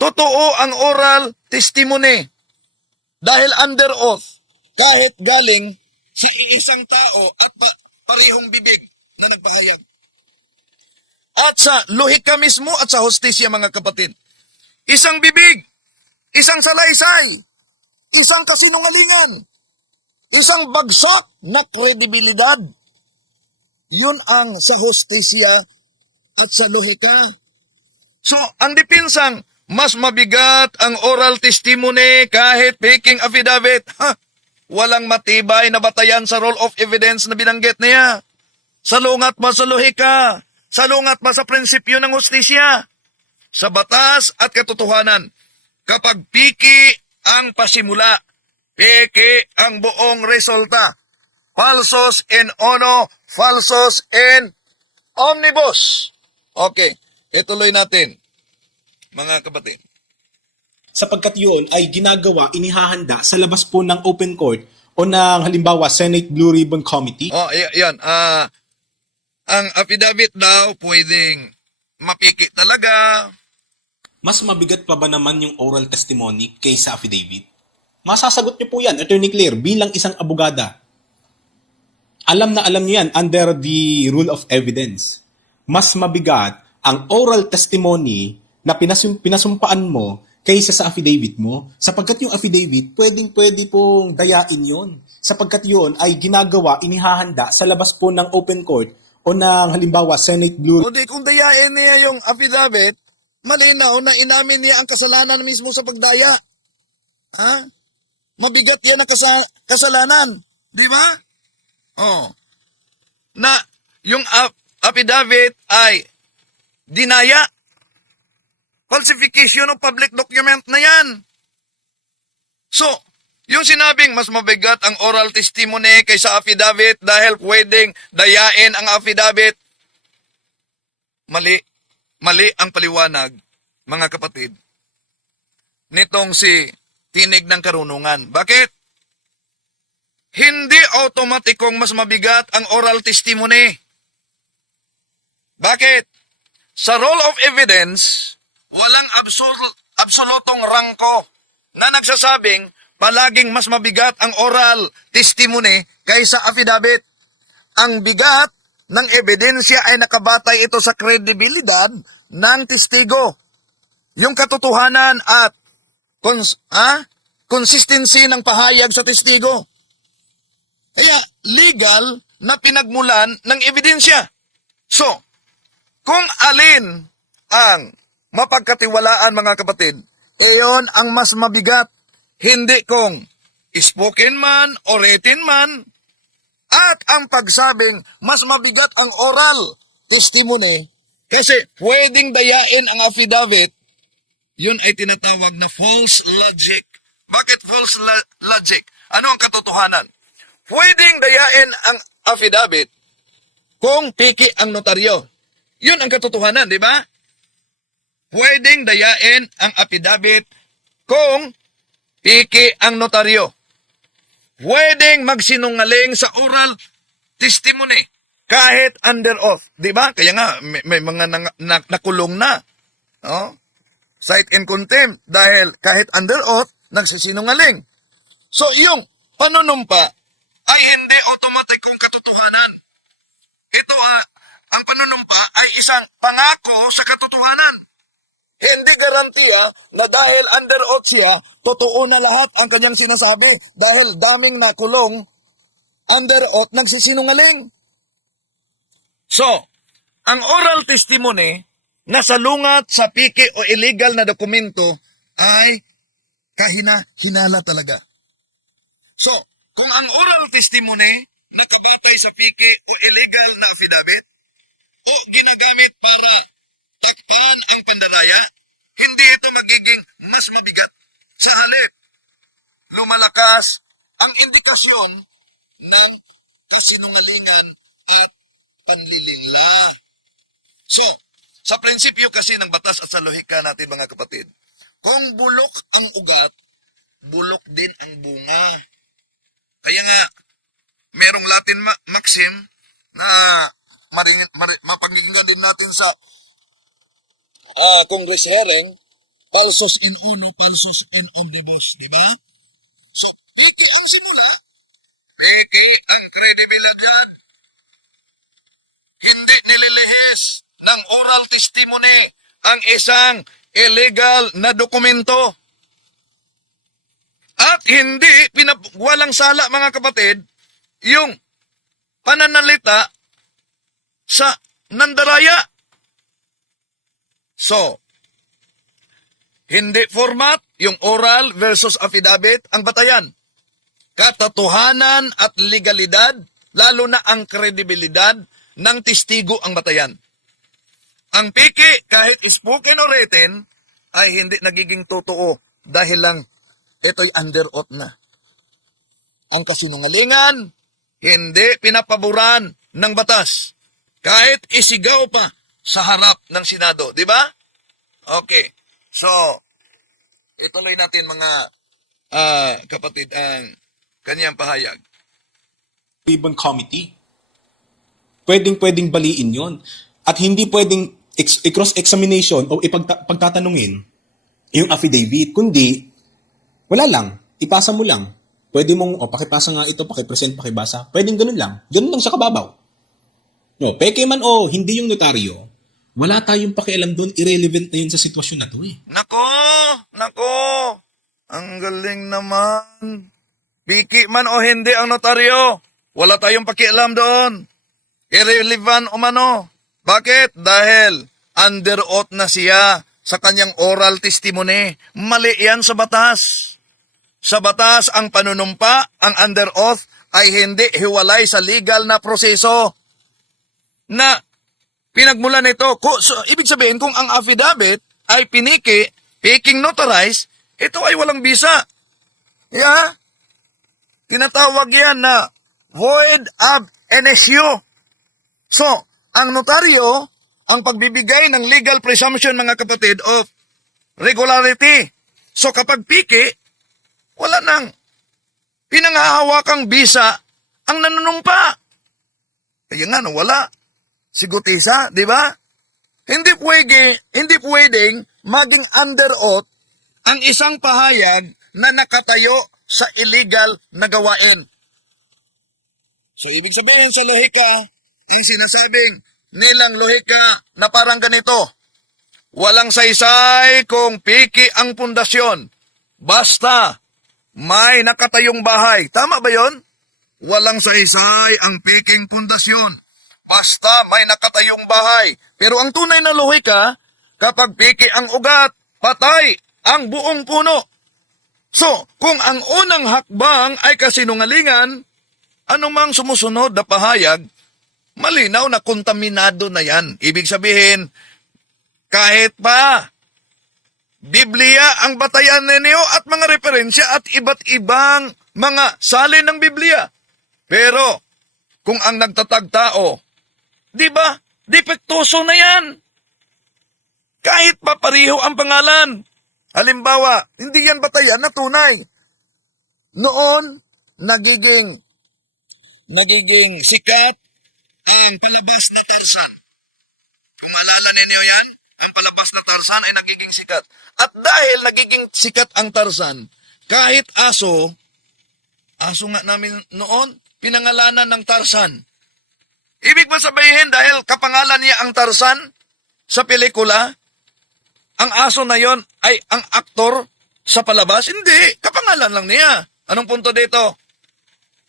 totoo ang oral testimony. Dahil under oath, kahit galing sa iisang tao at parihong bibig na nagpahayag. At sa lohika mismo at sa hostisya, mga kapatid, isang bibig, isang salaysay, isang kasinungalingan, isang bagsak na kredibilidad. Yun ang sa hostisya at sa lohika. So, ang depinsang, mas mabigat ang oral testimony kahit faking affidavit. Walang matibay na batayan sa role of evidence na binanggit niya. Salungat ba sa lohika? Salungat ba sa prinsipyo ng hustisya? Sa batas at katotohanan, kapag piki ang pasimula, piki ang buong resulta. Falsos in uno, falsos in omnibus. Okay, ituloy natin, mga kapatid. Sapagkat yun ay ginagawa, inihahanda sa labas po ng open court o ng halimbawa Senate Blue Ribbon Committee. Oh, yan. Ang affidavit daw pwedeng mapiki talaga. Mas mabigat pa ba naman yung oral testimony kaysa affidavit? Masasagot niyo po yan, Attorney Claire, bilang isang abogada. Alam na alam niyo yan under the rule of evidence. Mas mabigat ang oral testimony na pinasumpaan mo kaysa sa affidavit mo, sapagkat yung affidavit, pwede pong dayain yun. Sapagkat yun ay ginagawa, inihahanda sa labas po ng open court o ng halimbawa Senate Blue. Kundi kung dayain niya yung affidavit, malinaw na inamin niya ang kasalanan mismo sa pagdaya. Ha? Mabigat yan ang kasalanan. Di ba? Oh. Na yung affidavit ay dinaya. Falsification ng public document na yan. So, yung sinabing mas mabigat ang oral testimony kaysa affidavit dahil pwedeng dayain ang affidavit, mali. Mali ang paliwanag, mga kapatid, nitong si Tinig ng Karunungan. Bakit? Hindi automatikong mas mabigat ang oral testimony. Bakit? Sa role of evidence, walang absolutong rangko na nagsasabing palaging mas mabigat ang oral testimony kaysa affidavit. Ang bigat ng ebidensya ay nakabatay ito sa kredibilidad ng testigo, yung katotohanan at consistency ng pahayag sa testigo. Kaya legal na pinagmulan ng ebidensya. So, kung alin ang mapagkatiwalaan, mga kapatid, iyon ang mas mabigat. Hindi kung spoken man o written man, at ang pagsabing mas mabigat ang oral testimony kasi pwedeng dayain ang affidavit, yun ay tinatawag na false logic. Bakit false logic? Ano ang katotohanan? Pwedeng dayain ang affidavit kung piki ang notaryo. Yun ang katotohanan, di ba? Pwedeng dayain ang affidavit kung piki ang notaryo. Pwedeng magsinungaling sa oral testimony kahit under oath. Di ba? Kaya nga, may mga nakulong na. No? Cite in contempt dahil kahit under oath, nagsisinungaling. So, yung panunumpa ay hindi automatic kung katotohanan. Ito ang panunumpa ay isang pangako sa katotohanan. Hindi garantiya na dahil under oath siya, totoo na lahat ang kanyang sinasabi dahil daming nakulong under oath nagsisinungaling. So, ang oral testimony na salungat sa piki o illegal na dokumento ay hinala talaga. So, kung ang oral testimony nakabatay sa piki o illegal na affidavit o ginagamit para takpan ang pandaraya, hindi ito magiging mas mabigat. Sa halip, lumalakas ang indikasyon ng kasinungalingan at panlilinla. So, sa prinsipyo kasi ng batas at sa lohika natin mga kapatid, kung bulok ang ugat, bulok din ang bunga. Kaya nga, merong Latin maxim na mapakinggan din natin sa Congress hearing, falsus in uno, falsus in omnibus, di ba? So, piki ang simula, piki ang kredibilidad, hindi nililihis ng oral testimony ang isang illegal na dokumento. At hindi walang sala mga kapatid yung pananalita sa nandaraya. So, hindi format yung oral versus affidavit ang batayan. Katotohanan at legalidad, lalo na ang kredibilidad ng testigo ang batayan. Ang piki, kahit spoken or written, ay hindi nagiging totoo dahil lang ito'y under oath na. Ang kasinungalingan, hindi pinapaboran ng batas. Kahit isigaw pa sa harap ng Senado. Di ba? Okay. So, ituloy natin mga kapatid ang kanyang pahayag. Ribbon Committee. Pwedeng baliin yon. At hindi pwedeng i-cross-examination o pagtatanungin yung affidavit, kundi wala lang, ipasa mo lang. Pwede mong, pakipasa nga ito, pakipresent, pakibasa. Pwedeng ganun lang. Ganun lang sa kababaw. No, peke man o hindi yung notaryo, wala tayong pakialam doon, irrelevant na yun sa sitwasyon na to eh. Nako, ang galing naman. Piki man o hindi ang notaryo, wala tayong pakialam doon. Irrelevant o mano. Bakit? Dahil under oath na siya sa kanyang oral testimony. Mali yan sa batas. Sa batas, ang panunumpa, ang under oath, ay hindi hiwalay sa legal na proseso na pinagmulan nito. So, ibig sabihin, kung ang affidavit ay piniki, piking notarized, ito ay walang bisa. Yeah? Tinatawag yan na void ab initio. So, ang notaryo, ang pagbibigay ng legal presumption, mga kapatid, of regularity. So, kapag piki, wala nang pinanghahawakang bisa ang nanunumpa. Kaya nga, wala. Sigutisa, di ba? Hindi pwedeng maging under oath ang isang pahayag na nakatayo sa illegal na gawain. So, ibig sabihin sa lohika, yung sinasabing nilang lohika na parang ganito, walang saysay kung piki ang pundasyon. Basta may nakatayong bahay. Tama ba yon? Walang saysay ang piking pundasyon. Basta may nakatayong bahay. Pero ang tunay na lohika, kapag piki ang ugat, patay ang buong puno. So, kung ang unang hakbang ay kasinungalingan, anumang sumusunod na pahayag, malinaw na kontaminado na yan. Ibig sabihin, kahit pa Biblia ang batayan ninyo at mga referensya at iba't ibang mga salin ng Biblia. Pero, kung ang nagtatag tao, di ba, depektuso na yan. Kahit pa pareho ang pangalan. Halimbawa, hindi yan batayan na tunay. Noon, nagiging sikat ang palabas na Tarzan. Kung maalala ninyo yan, ang palabas na Tarzan ay nagiging sikat. At dahil nagiging sikat ang Tarzan, kahit aso nga namin noon, pinangalanan ng Tarzan. Ibig ba sabihin dahil kapangalan niya ang Tarzan sa pelikula, ang aso na yon ay ang aktor sa palabas? Hindi, kapangalan lang niya. Anong punto dito?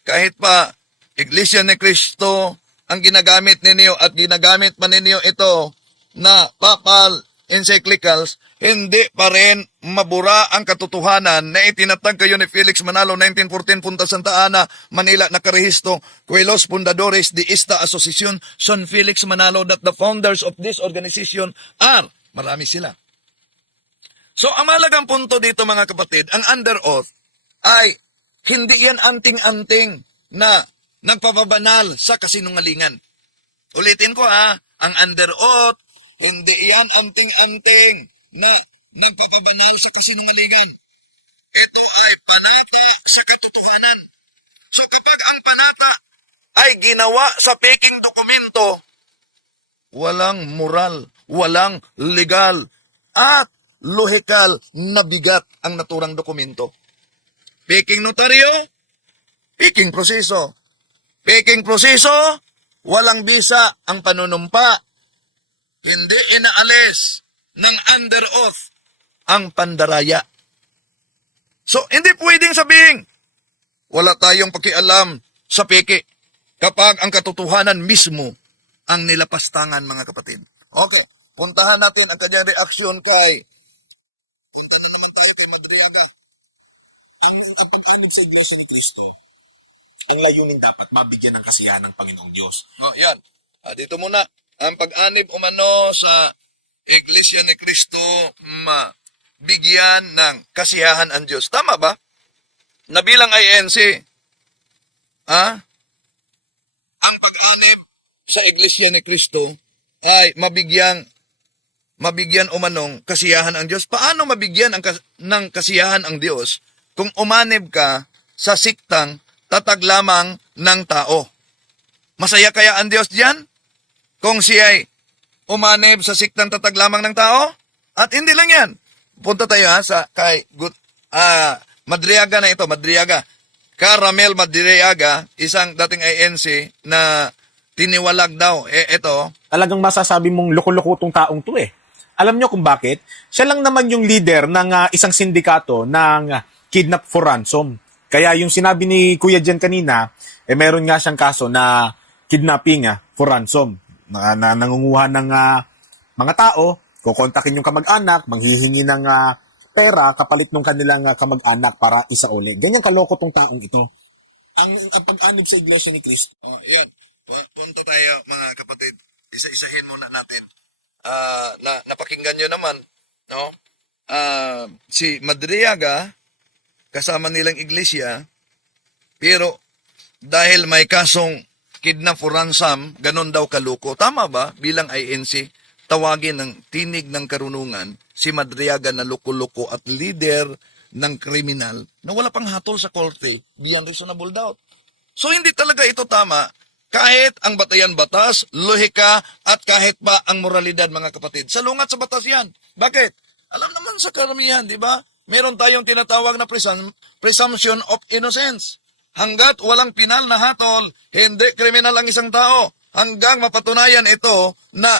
Kahit pa Iglesia ni Cristo ang ginagamit ninyo at ginagamit pa ninyo ito na papal encyclicals, hindi pa rin mabura ang katotohanan na itinatag kayo ni Felix Manalo 1914 Punta Santa Ana, Manila, nakarehistro Kuelos Fundadores de esta Asociación Son Felix Manalo, that the founders of this organization are, marami sila. So ang mahalagang punto dito mga kapatid, ang under oath ay hindi yan anting-anting na nagpapabanal sa kasinungalingan. Ulitin ko ang under oath, hindi yan anting-anting na nagpapabanal sa kasinungalingan. Ito ay panata sa katotohanan. So kapag ang panata ay ginawa sa peking dokumento, walang moral, walang legal, at lohikal na bigat ang naturang dokumento. Peking notaryo, peking proseso. Peking proseso, walang bisa ang panunumpa. Hindi inaalis ng under oath ang pandaraya. So, hindi pwedeng sabihin, wala tayong pakialam sa peke kapag ang katotohanan mismo ang nilapastangan, mga kapatid. Okay, puntahan natin ang kanyang reaksyon punta na naman tayo kay Madriaga. Ang pag-anib sa Iglesia ni Cristo, ang layunin dapat mabigyan ng kasiyahan ng Panginoong Diyos. No, yan. Dito muna, ang pag-anib umano sa Iglesia ni Cristo, bigyan ng kasiyahan ang Diyos. Tama ba? Na bilang INC, ang pag-anib sa Iglesia ni Cristo ay mabigyan umanong kasiyahan ang Diyos. Paano mabigyan ng kasiyahan ang Diyos kung umanib ka sa siktang tatag lamang ng tao? Masaya kaya ang Diyos diyan kung siya ay umanib sa siktang tatag lamang ng tao? At hindi lang yan. Punta tayo kay Madriaga na ito, Madriaga. Caramel Madriaga, isang dating INC na tiniwalag daw. Ito. Talagang masasabi mong loko-loko tong taong to eh. Alam nyo kung bakit? Siya lang naman yung leader ng isang sindikato ng kidnap for ransom. Kaya yung sinabi ni Kuya Jen kanina, meron nga siyang kaso na kidnapping for ransom. Na nangunguha ng mga tao, kukontakin yung kamag-anak, manghihingi ng pera kapalit ng kanilang kamag-anak para isauli. Ganyan kaloko tong taong ito. Ang pag-anib sa Iglesia ni Cristo. Yan. Punta tayo mga kapatid. Isa-isahin muna natin. Napakinggan nyo naman, no? Si Madriaga, kasama nilang iglesia, pero dahil may kasong kidnap for ransom, ganun daw kaluko. Tama ba? Bilang INC, tawagin ng tinig ng karunungan si Madriaga na loko-loko at leader ng kriminal na wala pang hatol sa korte, beyond reasonable doubt. So hindi talaga ito tama kahit ang batayan batas, lohika, at kahit pa ang moralidad, mga kapatid. Salungat sa batas yan. Bakit? Alam naman sa karamihan, di ba? Meron tayong tinatawag na presumption of innocence. Hanggat walang pinal na hatol, hindi kriminal ang isang tao. Hanggang mapatunayan ito na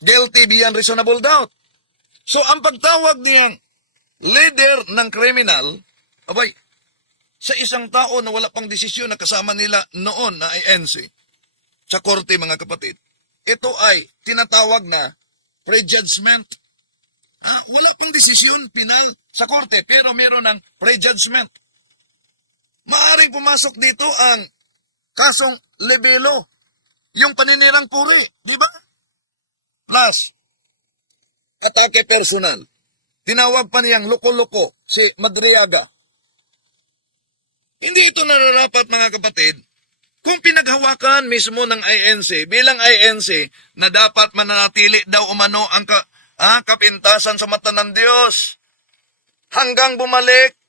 guilty beyond reasonable doubt. So, ang pagtawag niyang leader ng kriminal, sa isang tao na wala pang desisyon na kasama nila noon na INC sa korte, mga kapatid, ito ay tinatawag na prejudgment. Wala pang desisyon pinal sa korte, pero meron ng prejudgment. Maaring pumasok dito ang kasong libelo, yung paninirang puri, di ba? Plus, atake personal. Tinawag pa niyang loko-loko si Madriaga. Hindi ito nararapat, mga kapatid, kung pinaghawakan mismo ng INC, bilang INC, na dapat mananatili daw umano ang kapintasan sa mata ng Diyos hanggang bumalik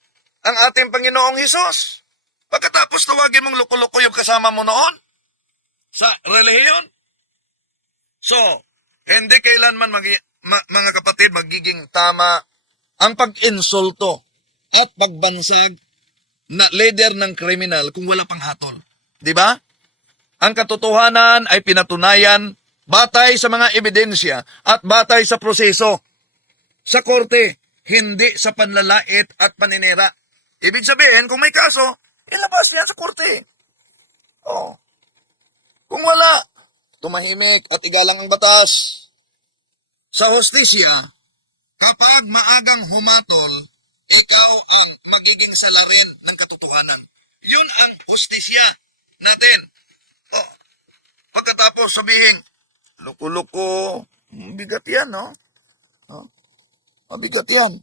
ang ating Panginoong Hesus. Pagkatapos tawagin mong loko-loko yung kasama mo noon sa relihiyon. So, hindi kailanman mga kapatid magiging tama ang pag-insulto at pagbansag na leader ng kriminal kung wala pang hatol. Di ba? Ang katotohanan ay pinatunayan batay sa mga ebidensya at batay sa proseso sa korte, hindi sa panlalait at paninira. Ibig sabihin, kung may kaso, ilabas yan sa korte. Kung wala, tumahimik at igalang ang batas. Sa hostisya, kapag maagang humatol, ikaw ang magiging salarin ng katotohanan. Yun ang hustisya natin. Oh, pagkatapos sabihin, loko-loko, bigat yan, no? Oh, mabigat yan.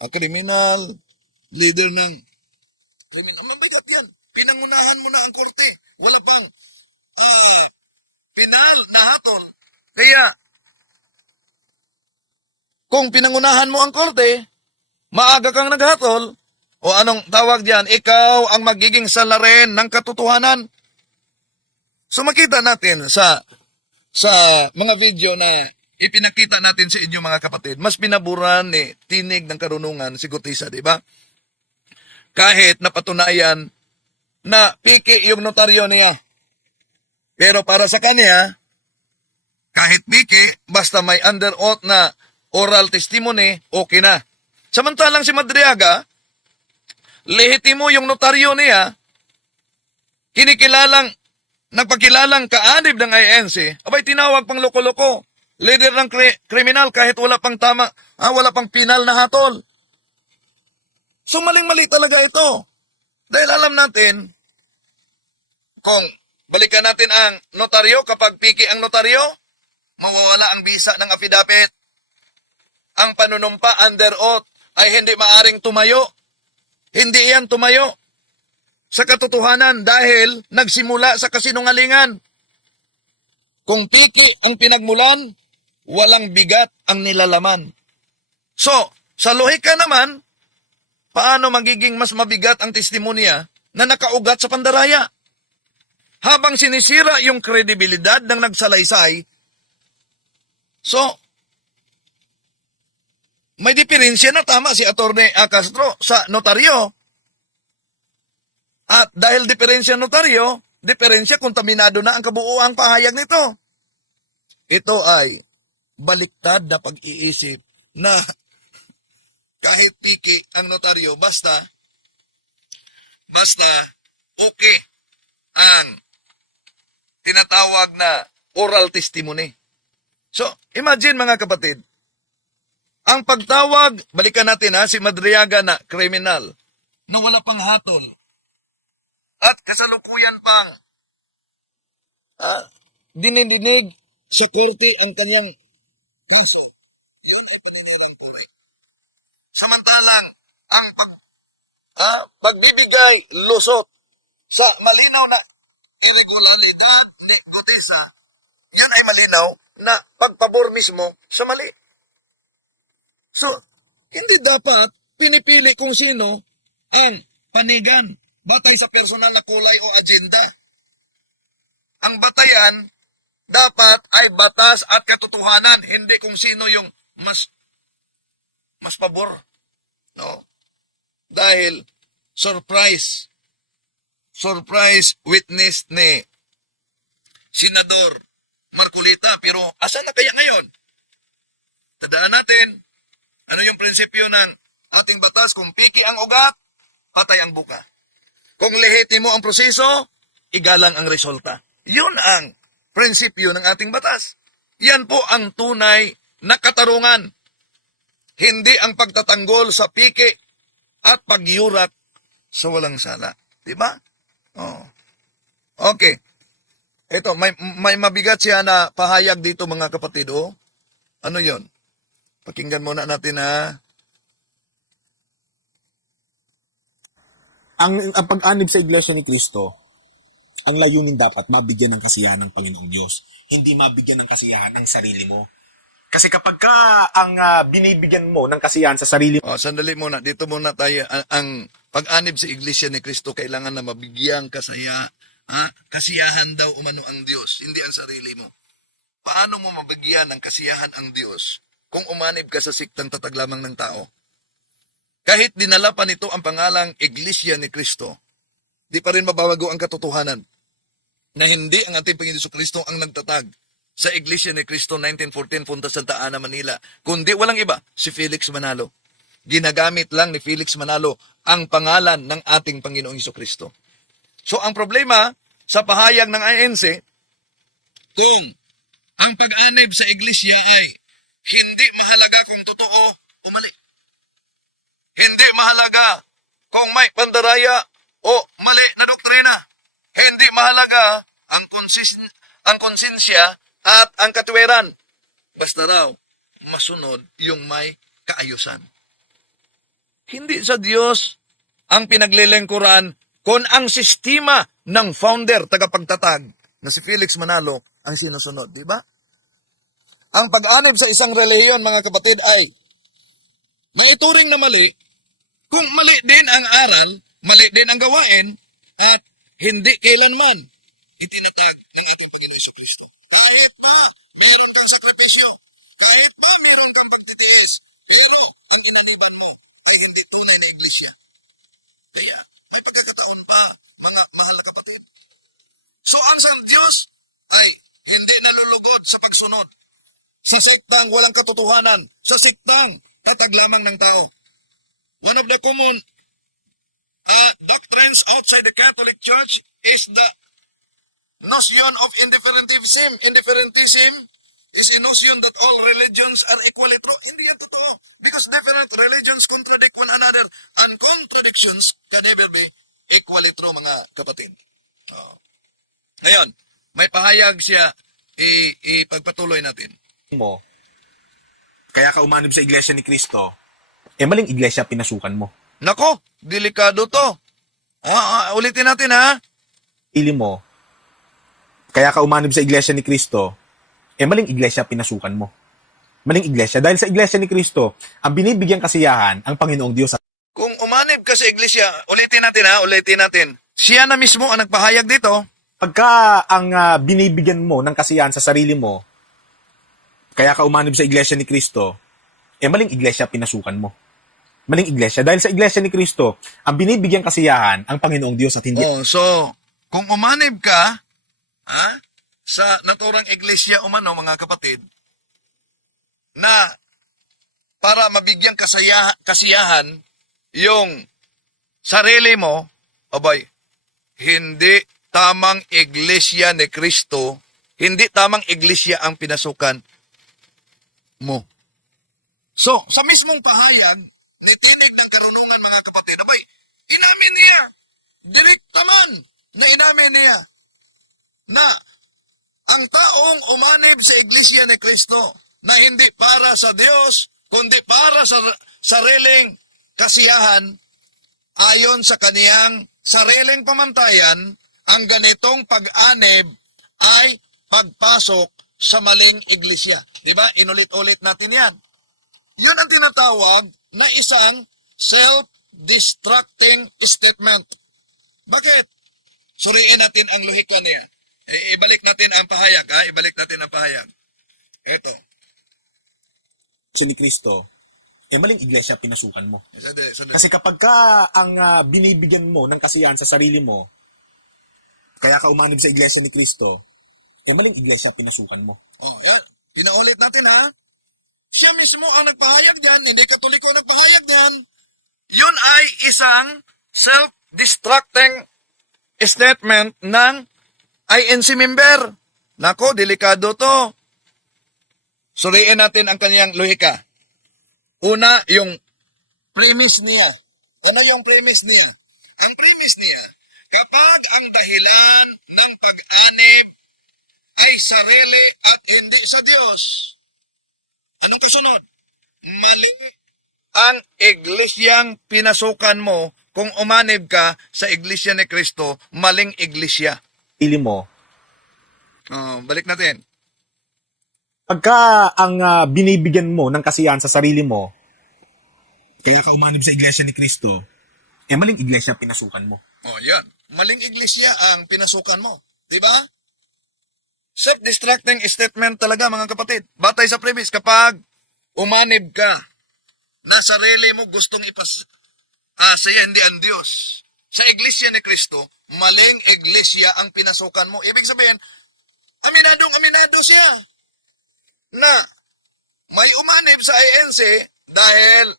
Ang kriminal, leader ng kriminal, mabigat yan. Pinangunahan mo na ang korte. Wala pang penal na hatol. Kaya, kung pinangunahan mo ang korte, maaga kang naghatol, o anong tawag diyan, ikaw ang magiging salarin ng katotohanan. So makita natin sa mga video na ipinakita natin sa inyo mga kapatid, mas pinaburan ni tinig ng karunungan si Gutisa, di ba? Kahit napatunayan na piki yung notaryo niya. Pero para sa kanya, kahit piki, basta may under oath na oral testimony, okay na. Samantalang si Madriaga, lehitimo yung notaryo niya, nagpakilalang kaanib ng INC, abay tinawag pang loko-loko, leader ng kriminal kahit wala pang wala pang pinal na hatol. So maling-mali talaga ito. Dahil alam natin, kung balikan natin ang notaryo, kapag piki ang notaryo, mawawala ang bisa ng affidavit. Ang panunumpa under oath ay hindi maaring tumayo. Hindi yan tumayo sa katotohanan dahil nagsimula sa kasinungalingan. Kung piki ang pinagmulan, walang bigat ang nilalaman. So, sa lohika naman, paano magiging mas mabigat ang testimonya na nakaugat sa pandaraya? Habang sinisira yung kredibilidad ng nagsalaysay, so, may diferensya na tama si Atty. Castro sa notaryo. At dahil diferensya notaryo, diferensya kontaminado na ang kabuuang pahayag nito. Ito ay baliktad na pag-iisip na kahit piki ang notaryo, basta okay ang tinatawag na oral testimony. So, imagine mga kapatid, ang pagtawag, balikan natin si Madriaga na kriminal, na wala pang hatol, at kasalukuyan pang dinidinig sa korte ang kanyang kaso. Yun ay paninilang puri. Samantalang, ang pagbibigay lusot sa malinaw na irregularidad ni Gutisa, yan ay malinaw na pagpabor mismo sa mali. So, hindi dapat pinipili kung sino ang panigan batay sa personal na kulay o agenda. Ang batayan dapat ay batas at katotohanan, hindi kung sino yung mas pabor. No? Dahil surprise witness ni Senador Marcolita, pero asan na kaya ngayon? Tandaan natin, ano yung prinsipyo ng ating batas? Kung piki ang ugat, patay ang buka. Kung lehitimo ang proseso, igalang ang resulta. Yun ang prinsipyo ng ating batas. Yan po ang tunay na katarungan. Hindi ang pagtatanggol sa piki at pagyurak sa walang sala. Diba? Oh. Okay. Ito, may mabigat siya na pahayag dito mga kapatid. Oh. Ano yon? Pakinggan muna natin Ang pag-anib sa Iglesia ni Cristo, ang layunin dapat mabigyan ng kasiyahan ng Panginoong Diyos, hindi mabigyan ng kasiyahan ng sarili mo. Kasi kapag ang binibigyan mo ng kasiyahan sa sarili mo, sandali muna. Dito muna tayo. Ang pag-anib sa Iglesia ni Cristo, kailangan na mabigyan kasiyahan daw umano ang Diyos, hindi ang sarili mo. Paano mo mabigyan ng kasiyahan ang Diyos kung umanib ka sa siktang tatag lamang ng tao? Kahit dinala pa nito ang pangalang Iglesia ni Cristo, di pa rin mababago ang katotohanan na hindi ang ating Panginoon Kristo ang nagtatag sa Iglesia ni Cristo 1914 Punta Santa Ana, Manila, kundi walang iba, si Felix Manalo. Ginagamit lang ni Felix Manalo ang pangalan ng ating Panginoong Kristo. So ang problema sa pahayag ng INC, kung ang pag-anib sa Iglesia ay hindi mahalaga kung totoo o mali. Hindi mahalaga kung may pandaraya o mali na doktrina. Hindi mahalaga ang konsensya at ang katwiran. Basta raw, masunod yung may kaayusan. Hindi sa Diyos ang pinaglilingkuran kung ang sistema ng founder, tagapagtatag, na si Felix Manalo, ang sinusunod, di ba? Ang pag-anib sa isang relihiyon, mga kapatid, ay maituring na mali kung mali din ang aral, mali din ang gawain, at hindi kailanman itinatag ng ating Panginoon Kristo. Kahit pa meron kang sakripisyo, kahit pa meron kang pagtitiis, pero ang inaniban mo ay hindi tunay na iglesia. Kaya, may pagkakataon pa, mga mahal na kapatid. So, ang sa Diyos ay hindi nalulugod sa pagsunod. Sa sektang walang katotohanan, sa sektang tatag lamang ng tao. One of the common doctrines outside the Catholic Church is the notion of indifferentism. Indifferentism is a notion that all religions are equally true. Hindi yan totoo. Because different religions contradict one another, and contradictions can never be equally true, mga kapatid. Ngayon, may pahayag siya, ipagpatuloy natin. Mo, kaya ka umanib sa iglesia ni Kristo, maling iglesia pinasukan mo. Nako, delikado to. Ulitin natin, ha? Ili mo, kaya ka umanib sa iglesia ni Kristo, maling iglesia pinasukan mo. Maling iglesia. Dahil sa iglesia ni Kristo, ang binibigyang kasiyahan, ang Panginoong Diyos. Kung umanib ka sa iglesia, ulitin natin. Siya na mismo ang nagpahayag dito. Pagka ang binibigyan mo ng kasiyahan sa sarili mo, kaya ka umanib sa iglesia ni Kristo, maling iglesia pinasukan mo. Maling iglesia. Dahil sa iglesia ni Kristo, ang binibigyang kasiyahan, ang Panginoong Diyos at hindi. So, kung umanib ka, sa naturang iglesia umano, mga kapatid, na para mabigyang kasiyahan yung sarili mo, abay, hindi tamang iglesia ni Kristo, hindi tamang iglesia ang pinasukan mo. So, sa mismong pahayag, ni tinig ng karunungan, mga kapatid, abay, inamin niya, direktaman na inamin niya, na ang taong umanib sa iglesia ni Kristo, na hindi para sa Diyos, kundi para sa sariling kasiyahan, ayon sa kaniyang sariling pamantayan, ang ganitong pag-anib ay pagpasok sa maling iglesia. Diba? Inulit-ulit natin yan. Yun ang tinatawag na isang self-destructing statement. Bakit? Suriin natin ang lohika niya. Ibalik natin ang pahayag, ha? Ibalik natin ang pahayag. Ito. Ni Kristo, maling iglesia pinasukan mo. Sandali. Kasi kapag ka ang binibigyan mo ng kasiyahan sa sarili mo, kaya ka umanib sa iglesia ni Kristo, maling iglesia pinasukan mo. Yan. Pinaulit natin, ha? Siya mismo ang nagpahayag diyan, hindi Katoliko ang nagpahayag diyan. Yun ay isang self-destructing statement ng INC member. Nako, delikado to. Suriin natin ang kanyang lohika. Una, yung premise niya. Ano yung premise niya? Ang premise niya, kapag ang dahilan ng pag-anib ay sarili at hindi sa Diyos, anong kasunod? Mali ang iglesyang pinasukan mo kung umanib ka sa iglesia ni Kristo, maling iglesia. Ili mo, Balik natin. pagka ang binibigyan mo ng kasiyahan sa sarili mo, kaya ka umanib sa iglesia ni Kristo, maling iglesia pinasukan mo. Yan. Maling iglesia ang pinasukan mo. Diba? Self-destructing statement talaga, mga kapatid. Batay sa premise, kapag umanib ka na sarili mo gustong saya hindi ang Diyos. Sa iglesia ni Kristo, maling iglesia ang pinasukan mo. Ibig sabihin, aminado siya na may umanib sa INC dahil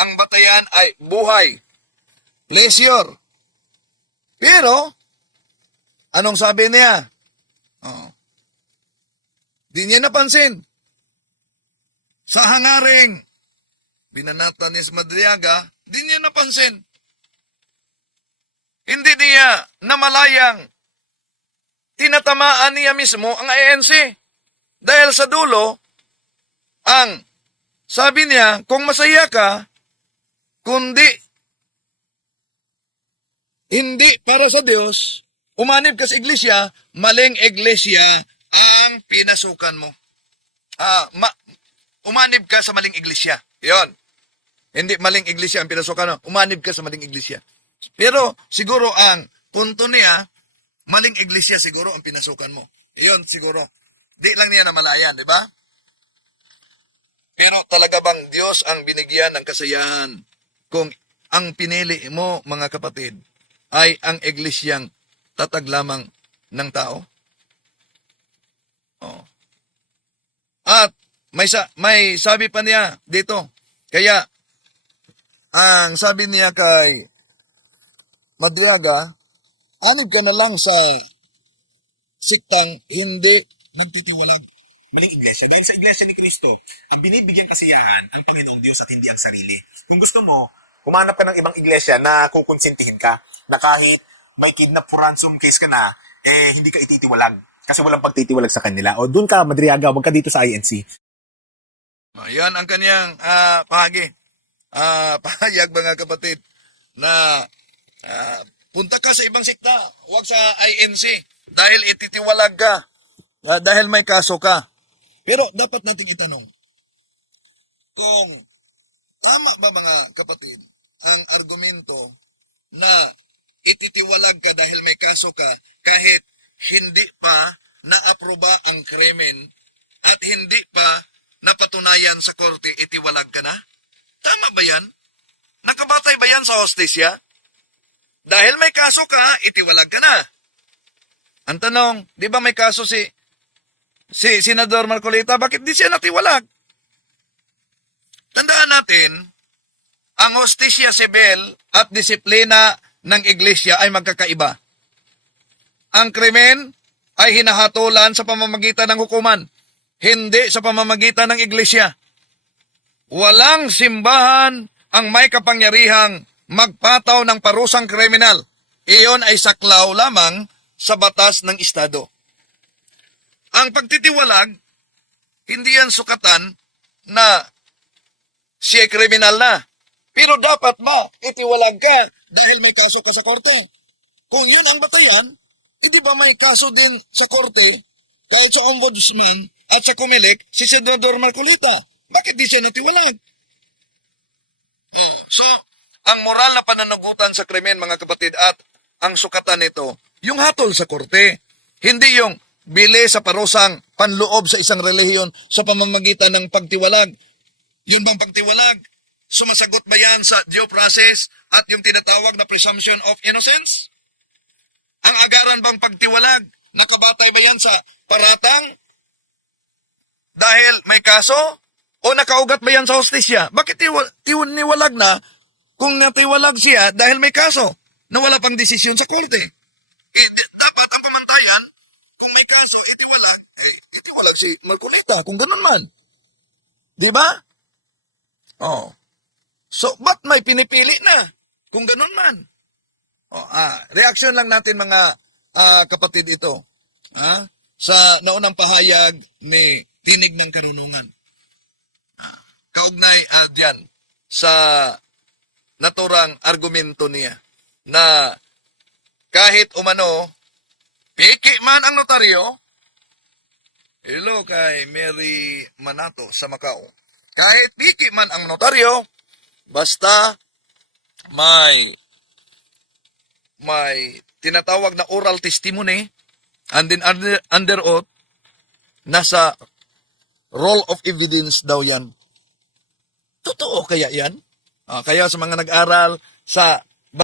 ang batayan ay buhay, pleasure. Pero, anong sabi niya? Di niya napansin sa hangaring binanatan ni Madriaga, di niya napansin. Hindi niya namalayang tinatamaan niya mismo ang ANC. Dahil sa dulo, ang sabi niya, kung masaya ka, kundi hindi para sa Diyos, umanib ka sa iglesia, maling iglesia ang pinasukan mo. Umanib ka sa maling iglesia. Yon. Hindi maling iglesia ang pinasukan mo. Umanib ka sa maling iglesia. Pero siguro ang punto niya, maling iglesia siguro ang pinasukan mo. Iyon siguro. Di lang niya namalayan, di ba? Pero talaga bang Diyos ang binigyan ng kasayahan kung ang pinili mo, mga kapatid, ay ang iglesyang tatag lamang ng tao? Oh. At may sabi pa niya dito. Kaya ang sabi niya kay Madriaga, anib ka na lang sa siktang hindi nagtitiwalag. Maling iglesia. Dahil sa iglesia ni Kristo, ang binibigyan kasiyahan ang Panginoong Diyos at hindi ang sarili. Kung gusto mo, humanap ka ng ibang iglesia na kukonsintihin ka, na kahit may kidnap for ransom case ka na, hindi ka ititiwalag. Kasi walang pagtitiwalag sa kanila. O doon ka, Madriaga, wag ka dito sa INC. Yan ang kanyang pahayag, mga kapatid, na punta ka sa ibang sikta, huwag sa INC, dahil ititiwalag ka, dahil may kaso ka. Pero dapat nating itanong, kung tama ba, mga kapatid, ang argumento na ititiwalag ka dahil may kaso ka kahit hindi pa naaproba ang krimen at hindi pa napatunayan sa korte, itiwalag ka na? Tama ba yan? Nakabatay ba yan sa hostesya? Dahil may kaso ka, itiwalag ka na. Ang tanong, di ba may kaso si Senador Marcolita, bakit di siya natiwalag? Tandaan natin, ang hostesya sibil at disiplina ng iglesia ay magkakaiba. Ang krimen ay hinahatulan sa pamamagitan ng hukuman, hindi sa pamamagitan ng iglesia. Walang simbahan ang may kapangyarihang magpataw ng parusang kriminal. Iyon ay saklaw lamang sa batas ng Estado. Ang pagtitiwalag, hindi yan sukatan na siya kriminal na. Pero dapat ba itiwalag ka dahil may kaso ka sa korte? Kung yun ang batayan, hindi ba may kaso din sa korte kahit sa ombudsman at sa Comelec si Senador Marcolita? Bakit di siya natiwalag? So, ang moral na pananagutan sa krimen, mga kapatid, at ang sukatan nito, yung hatol sa korte, hindi yung bili sa parusang panloob sa isang relihiyon sa pamamagitan ng pagtiwalag. Yun bang pagtiwalag? Sumasagot ba yan sa due process at yung tinatawag na presumption of innocence? Ang agaran bang pagtiwalag? Nakabatay ba yan sa paratang? Dahil may kaso? O nakaugat ba yan sa hostesya? Bakit niwalag na kung natiwalag siya dahil may kaso na wala pang desisyon sa korte? Dapat ang pamantayan, kung may kaso, itiwalag si Marcolita, kung ganun man. Di ba? Oh. So, ba't may pinipili na? Kung ganun man. Oh, reaksyon lang natin, mga kapatid, ito. Sa naunang pahayag ni Tinig ng Karunungan. Kaugnay dyan sa naturang argumento niya na kahit umano, piki man ang notaryo, hello kay Mary Manato sa Macau, kahit piki man ang notaryo, basta may tinatawag na oral testimony and then under oath, nasa roll of evidence daw yan. Totoo kaya yan? Kaya sa mga nag-aral sa